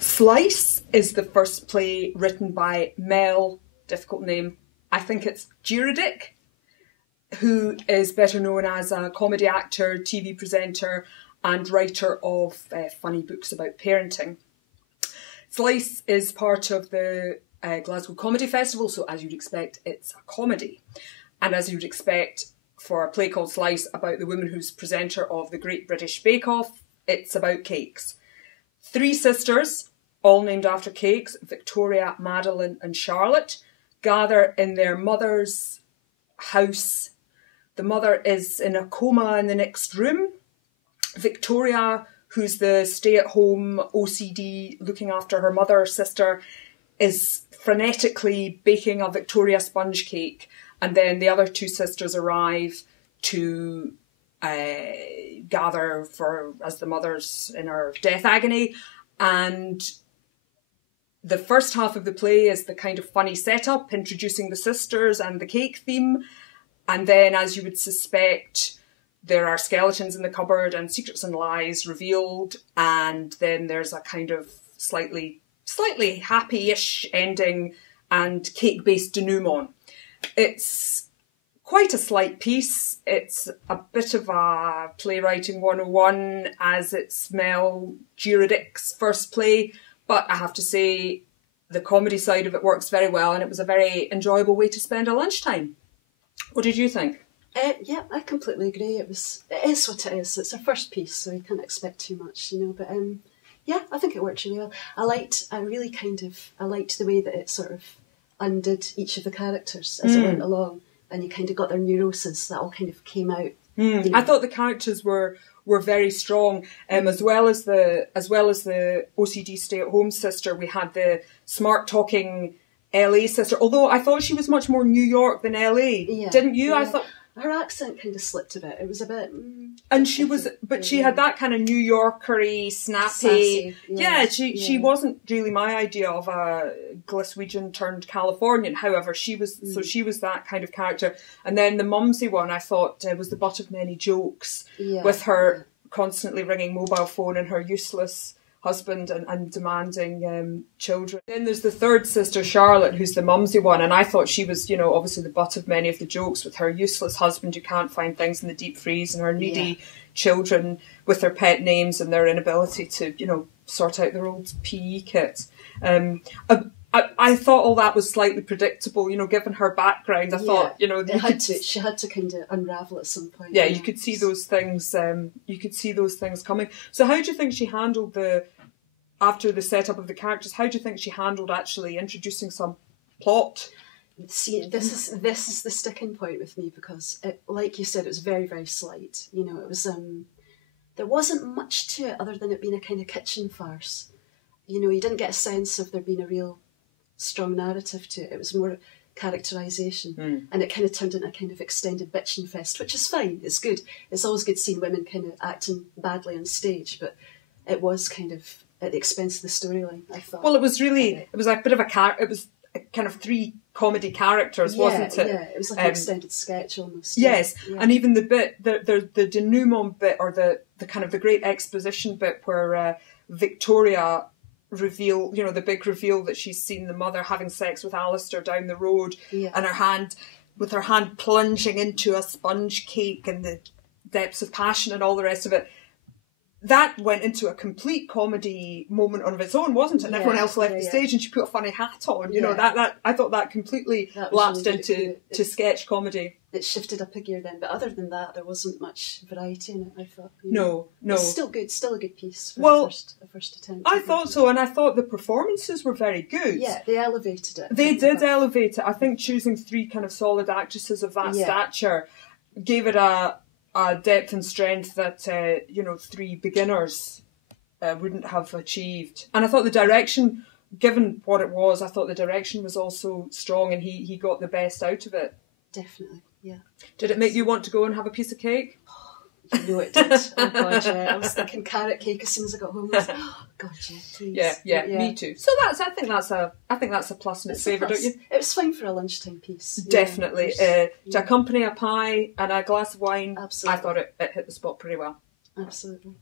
Slice is the first play written by Mel, difficult name, I think it's Juradic, who is better known as a comedy actor, TV presenter and writer of funny books about parenting. Slice is part of the Glasgow Comedy Festival, so as you'd expect, it's a comedy. And as you'd expect for a play called Slice about the woman who's presenter of the Great British Bake Off, it's about cakes. 3 sisters, all named after cakes, Victoria, Madeline and Charlotte, gather in their mother's house. The mother is in a coma in the next room. Victoria, who's the stay-at-home OCD looking after her mother or sister, is frenetically baking a Victoria sponge cake, and then the other 2 sisters arrive to gather for as the mother's in her death agony. And the first half of the play is the kind of funny setup, introducing the sisters and the cake theme. And then, as you would suspect, there are skeletons in the cupboard and secrets and lies revealed. And then there's a kind of slightly happy-ish ending and cake-based denouement. It's quite a slight piece. It's a bit of a playwriting 101, as it's Mel Juradic's first play. But I have to say, the comedy side of it works very well, and it was a very enjoyable way to spend a lunchtime. What did you think? Yeah, I completely agree. It is what it is. It's a first piece, so you can't expect too much, you know. But yeah, I think it worked really well. I liked the way that it sort of undid each of the characters as it went along, and you kind of got their neuroses that all kind of came out. You know. I thought the characters were very strong, as well as the OCD stay-at-home sister. We had the smart-talking LA sister, although I thought she was much more New York than LA. Yeah, didn't you? Yeah. I thought her accent kind of slipped a bit. It was a bit... and she was... But she had that kind of New Yorker-y, snappy... Sassy, she wasn't really my idea of a Glaswegian turned Californian. However, she was that kind of character. And then the mumsy one, I thought, was the butt of many jokes, with her constantly ringing mobile phone and her useless husband and demanding children. Then there's the third sister, Charlotte, who's the mumsy one, and I thought she was, you know, obviously the butt of many of the jokes, with her useless husband who can't find things in the deep freeze, and her needy children with their pet names and their inability to, you know, sort out their old PE kits. I thought all that was slightly predictable, you know, given her background. I thought, you know, she had to kind of unravel at some point. Yeah, you could see those things. Coming. So, how do you think she handled after the setup of the characters? How do you think she handled actually introducing some plot? See, this is the sticking point with me, because, like you said, it was very, very slight. You know, it was there wasn't much to it other than it being a kind of kitchen farce. You know, you didn't get a sense of there being a real strong narrative to it. It was more characterisation, and it kind of turned into a kind of extended bitching fest, which is fine. It's good. It's always good seeing women kind of acting badly on stage, but it was kind of at the expense of the storyline, I thought. Well, it was really, it was like a bit of it was kind of 3 comedy characters, wasn't it? Yeah, it was like an extended sketch almost. Yes, and even the bit, the denouement bit, or the kind of the great exposition bit where Victoria reveal, you know, the big reveal that she's seen the mother having sex with Alistair down the road, and her hand plunging into a sponge cake and the depths of passion and all the rest of it. That went into a complete comedy moment of its own, wasn't it? And everyone else left the stage, and she put a funny hat on. You know, that I thought that completely lapsed into sketch comedy. It shifted up a gear then, but other than that, there wasn't much variety in it, I thought. No. It's still good, still a good piece for a first attempt. I thought so, and I thought the performances were very good. Yeah, they elevated it. They did elevate it. I think choosing 3 kind of solid actresses of that stature gave it a depth and strength that, 3 beginners wouldn't have achieved. And I thought the direction, given what it was, I thought the direction was also strong, and he got the best out of it. Definitely, yeah. Did it make you want to go and have a piece of cake? You know it did. Oh God, yeah. I was thinking carrot cake as soon as I got home. I was like, oh God, yeah, please. Yeah, me too. So I think that's a plus in its favour, don't you? It was fine for a lunchtime piece. Definitely. To accompany a pie and a glass of wine, absolutely. I thought it hit the spot pretty well. Absolutely.